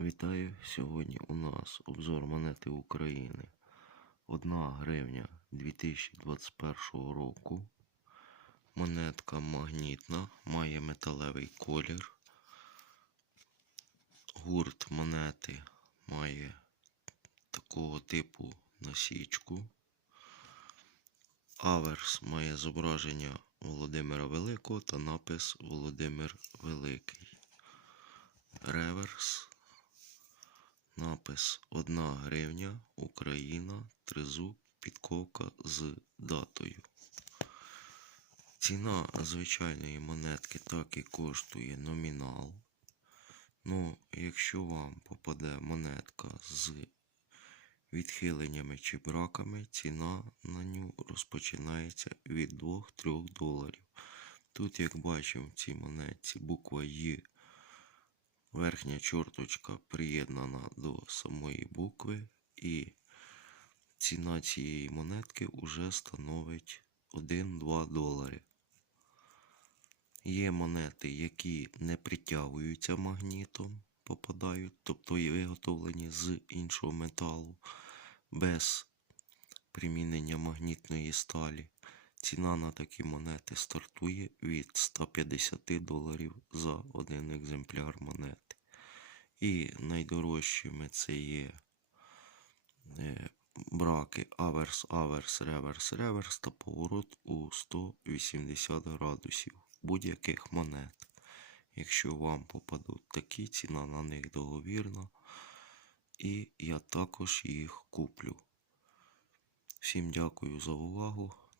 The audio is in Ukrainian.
Вітаю! Сьогодні у нас обзор монети України. 1 гривня 2021 року. Монетка магнітна, має металевий колір. Гурт монети має такого типу насічку. Аверс має зображення Володимира Великого та напис Володимир Великий. Реверс. Напис 1 гривня, Україна, тризуб, підковка з датою. Ціна звичайної монетки так і коштує номінал. Ну, якщо вам попаде монетка з відхиленнями чи браками, ціна на ню розпочинається від 2-3 доларів. Тут, як бачимо, в цій монетці буква Й. Верхня чорточка приєднана до самої букви, і ціна цієї монетки вже становить 1-2 долари. Є монети, які не притягуються магнітом, попадають, тобто є виготовлені з іншого металу, без примінення магнітної сталі. Ціна на такі монети стартує від 150 доларів за один екземпляр монети. І найдорожчими це є е, браки аверс, аверс, реверс, реверс та поворот у 180 градусів будь-яких монет. Якщо вам попадуть такі, ціна на них договірна. І я також їх куплю. Всім дякую за увагу.